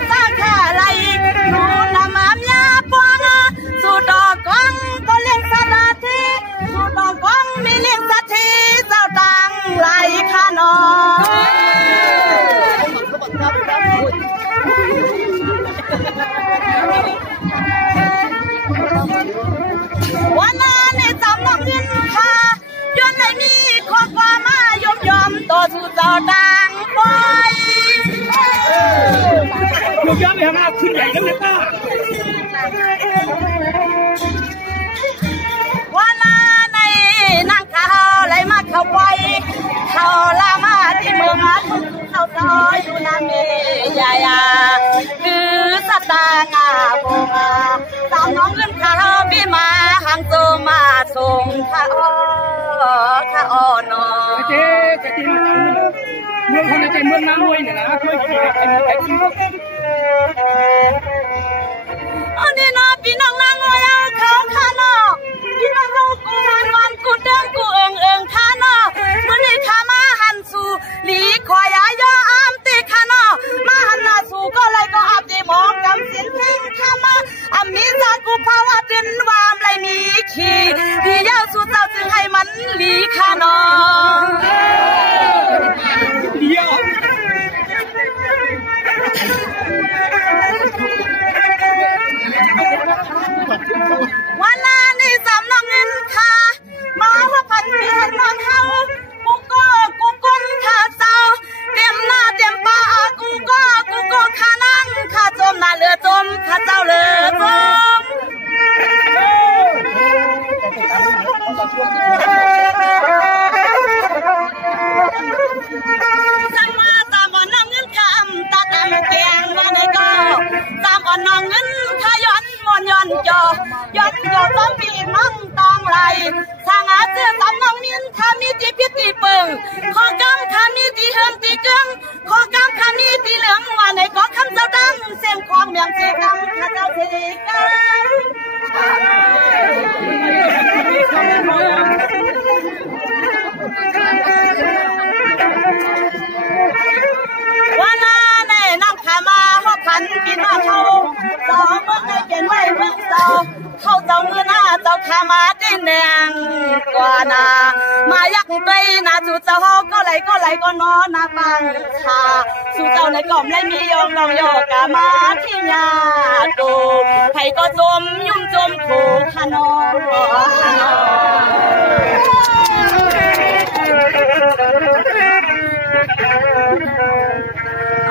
ำจ้าแค่ไรดูนำมายาปวงสู่ดอกกองก็เลี้ยงสตาทีสู่ดอกกองมีเลี้ยงสตีเจ้าตังไหลข้านอวันนั้นจำน้องยินค่ะย้อนในมีข้อความมายอมต่อสู่เจ้าดังไปยอมไปทำงานขึ้นใหญ่กันเลยป้าวันนั้นในนั่งเขาไหลมาเข้าไปเขาลามาที่เมืองอาทุกเขาซอยอยู่นาเมยายาคือสตางาบงาตามน้องเงินข้าพี่มาหางโจมาส่งข้าอ้อนอเจ๊มาจากเมืองคนในใจเมืองน้ำรวยเนี่ยนะช่วยกินไอ้กินอันนี้นะพี่น้องนางรวยเอาเขาข้านอพี่น้องเรากูวันกูเดินกูเอิงข้านอมันนี่ข้ามาหันสู่หลีคอยย่ออามตีข้านอมาหันหน้าสู่ก็เลยก็อับดีมองกำสินเพ่งข้ามาอามีสากูภาวะดินวามไรมีขี้พี่ยาวสู่เจ้าจึงให้มันหลีข้านอเดียววันนั้นนี่สำนักเงินค่ะมาว่าพันเพียรนอนเฮากูก้นข้าเจ้าเตรียมหน้าเตรียมปากูก็ข้านั่งข้าจมหน้าเรือจมข้าเจ้าเรือจมสั่งมาตามวันน้องเงินคำตาตามแกงมาในก็ตามวันน้องเงินขย้อนมอนย้อนจอต้องมีมั่งตองไหลสางอาเสื้อตามน้องนิ้นข้ามีตีพิษตีเปิงข้อกำข้ามีตีเฮิมตีเกืองข้อกำข้ามีตีเหลืองว่าในก็คำเจ้าดังเสียงควงเมียงเสียงดังข้าเจ้าเสียงดังวันนั้นนั่งขามาหกพันพี่น้องเขาสองเมื่อได้เขียนไว้เมื่อเจ้าเขาเจ้ามือหน้าเจ้าขามาดินแดงกว่านามายักไปนาสู่เจ้าก็ไหลก็นอนนาปังชาสู่เจ้าในกล่อมได้มียองลองโยกามาที่ยาดูไผก็จมยุ่มจมถูกขนม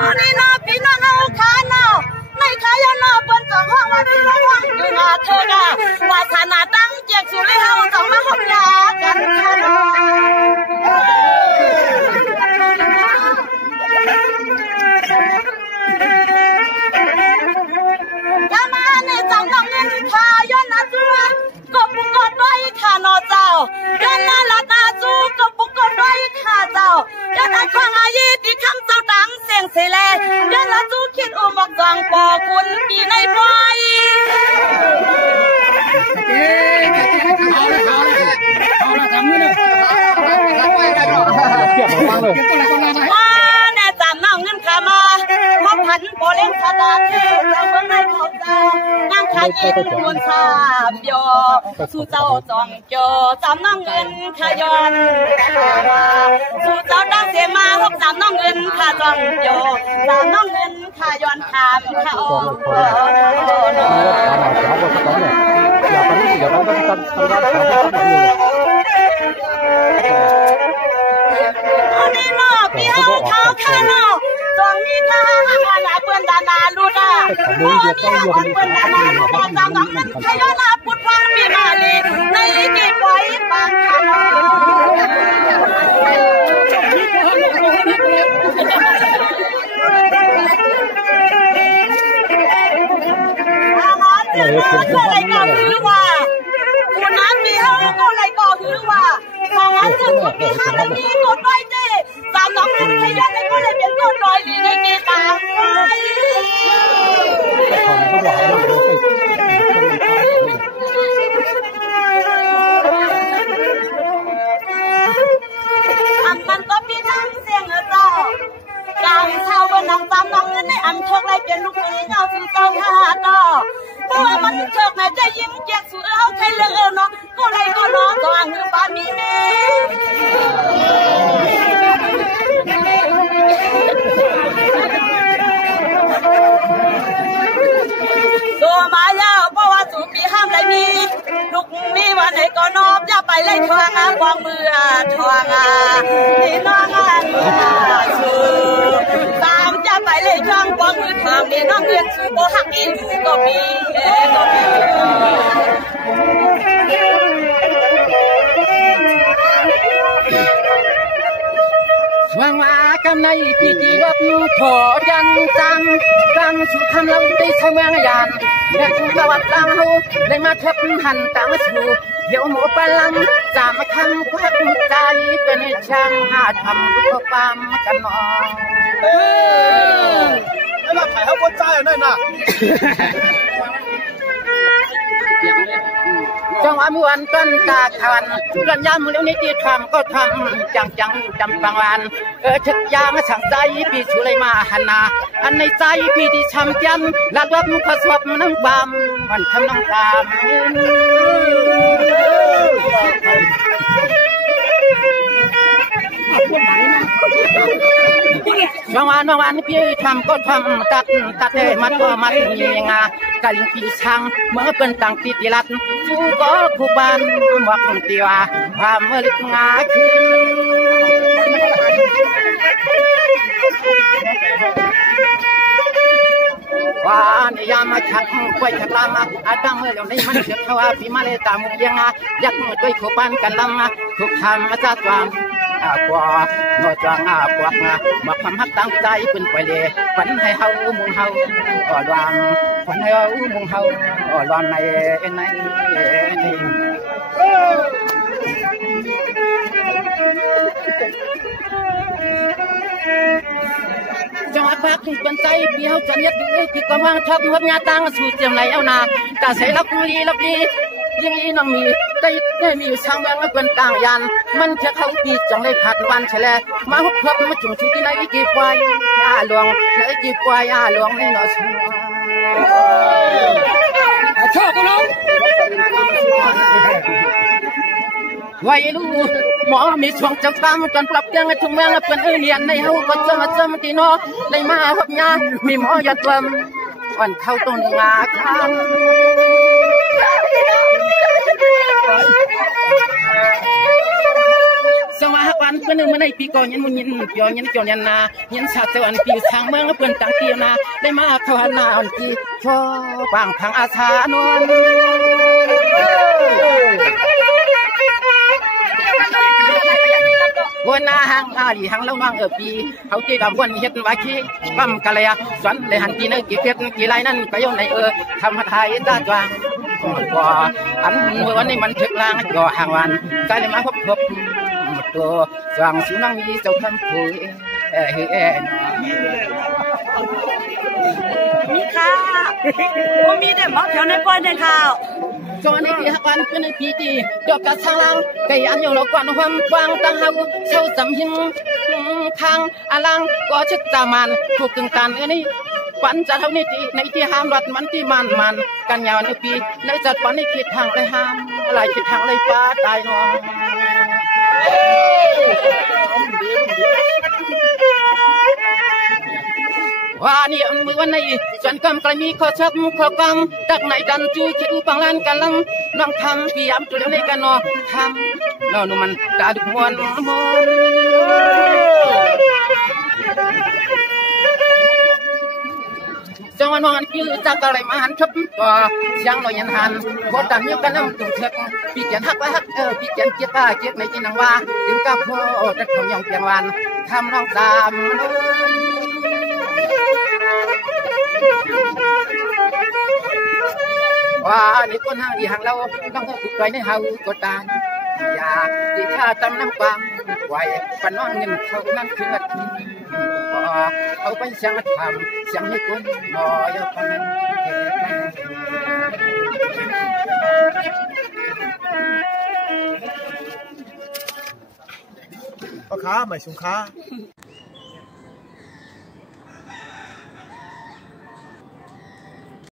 อันนี้นะพี่น้องเอาขาเนาะในขายนอบนสองห้องว่าที่ห้องอยู่งาเธอกะว่าฐานะตั้งเจียกสุริเฮาสองมาหอบยากันค่ะเนาะยามาในจังน้องเงินขายนาจัวก็ปุกก็ด้วยค่ะนอเจ้ายานาละนาจูก็ปุกก็ด้วยค่ะเจ้ายานาควางอายีที่คำเจ้าดังเสียงเสลยานาจูคิดอุบอกจังปอคุณปีในพลอยเอาละทำมือหนึ่งเก็บของเลยแน่จำน้องเงินขามาพบพันโปเล่งสตาร์ที่เราเมื่อในขอบเจ้านางขายยินควรทราบยอสู่เจ้าจองจอจำน้องเงินขย้อนสู่เจ้าดังเสียมาพบจำน้องเงินขาจองจอจำน้องเงินขย้อนขามขาออกอันนี้เนาะพี่เฮาเขาข้าเนาะจองมีข้าอาณาเปิ้นดานาลูดาพ่อมีข้าอ่อนเปิ้นดานาลูดาจำน้องเงินขย้อนพุทธวังปีมาลีในกี่ปล่อยปังข้าเนาะก็เลยก็คือว่าคุณน้ำมีเฮาก็เลยก็คือว่าของอันจะทุกปีห้าไม่มีกฎไว้เจ้สามน้องเป็นขยันเลยก็เลยเป็นกฎลอยหรือในเกตางอันมันก็มีทั้งเสียงเจ้ากางเท่าบนนางตามน้องเงินในอันโชคไรเป็นลูก nhau sự sau ha đó tôi mình chợt nàyใจยิ้มแจกสู่เอาใครเลือกเนาะก็ไรก็รอต่างมือปามีแม่ตัวมายาวเพราะว่าสูปีห้ามไรมีลูกมีวันไหนก็นอบอย่าไปไล่ทวงอาควางมือทวงอานี่น้องอันสูตามจะไปไล่ทวงควางมือทางนี่น้องเรียนสูโบหักอีลูก็มีก็มีว่างว่ากำในปีจีรบถอยันจังกังสุคำเราได้ใช้เมืองยานเด็กประวัติลังหูได้มาทับหันต่างสู่เดี๋ยวหมูปลังจามคำควักใจเป็นช่างหาทำรูปปามกันนองไอ้เราถ่ายเขาบนใจหน่อยนะจังหวะมวนต้นตาทวันกันยามมือเลี้ยวนี้ที่ทำก็ทำจังจำบางวันชักยางสั่งใจพี่ชุเลยมาหันนาอันในใจพี่ที่ช้ำจำลัดวับขสวบน้ำบามมันทำน้ำตามบางวันพี่ทำก็ทำตัดมัดก็มัดยิงกะลิงพี่ช่างเมื่อเป็นต่างตีติลัดจูก็คู่บ้านหวังตีว่าความเมื่อลึกงาขึ้นว่านิยามมาชักควยชักลามาอาดังเมื่อเหล่านี้มันเกิดเขาว่าพี่มาเลยตามมุงยังยักด้วยคู่บ้านกันลำมาทุกคำมาจากความกว่าโนจางปวกมาความฮักตั้งใจเป็นไปเลยฝันให้เฮามุงเฮาอ่อนวางฝันให้เฮามุงเฮาอ่อนวางในจังหวะพักเป็นใจพี่เฮาจะเนียดดูที่กำลังทับหัวญาตังสู่เจียงไหนเอานากะใส่ลับลียิ่งน้องมีได้มีช่างแมงเป็นต่างยันมันจะเข้าปีจังเลยผัดวันเฉลมาหุบพับมาจุ่มชุดที่ไหนกี่ควายหลวงไหนกี่ควายหลวงนี่เนาะชอบกันน้องไว้ลูหมอมีช่วงจังตามจนปรับเตียงให้ทุ่งแมงเป็นเรียนในเฮาก็จำตีนอเลยมาพับยามีหมอยัดลำวันเข้าต้นงาคันสมาหวันเพื่อนเมื่อในปีก่อนยันมุนยินเปียวยันเกี่ยวยันนายันชาติวันปีทางเมืองเพื่อนต่างเตียนาได้มาเข้าหน้าอันกีชอบางทางอาชานวลวันนาหางอาลีหางเล่าน้องปีเขาตีดำวันเฮ็ดวาคีปั๊มกะเลยสวนเลยหันกีนึกกี่เพียรกี่ไรนั่นก็ย่อในทำไทยตาจวงก็อันวันนี้มันถึกลางจ่อห่างวันกายเลยมาพบตัวสว่างสุนังมีเจ้าคำคุยมีค่ะผมมีแต่หมอแถวในป้อยในข่าวจอนี่ที่หักวันเป็นปีตีดอกกระช่างลังไก่อันยองเรากวนความฟังตั้งเฮาเช่าจำหินทางอลังก็ชึกตามันถูกตึงตันนี่ปันจะเท่านี้ที่ในที่ห้ามรัดมันที่มันกันยาวในปีในจัดปันในคิดทางเลยห้ามอะไรคิดทางเลยป้าตายน้องว่านี่มือวันไหนส่วนกำไกลมีข้อชับข้อกำตักไหนดันจูเชื่อปังลานกันลังน้องทำพี่ยามตัวเดียวในกันนอทำนอนุมันตาดุมวนจังหวะนอนคือจากอะไรมาหันทับก็เสียงลอยยันหันโคตันมีกันน้ำตุ่มเช็คพี่เกียนฮักพี่เกียนเจี๊ยบเจี๊ยบในจีนังว่าถึงกับพ่อจะทำยังเพียงวันทำน้องตามว่านี่คนห่างอีห่างเราต้องถูกใจในเฮาก็ตายอยากที่ข้าตำน้ำความไหวปันน้องเงินเขานั่นคือนาทีเอาไปเสียงทำเสียงให้คนรอยพันนั้นพ่อค้าไม่ชุมค้า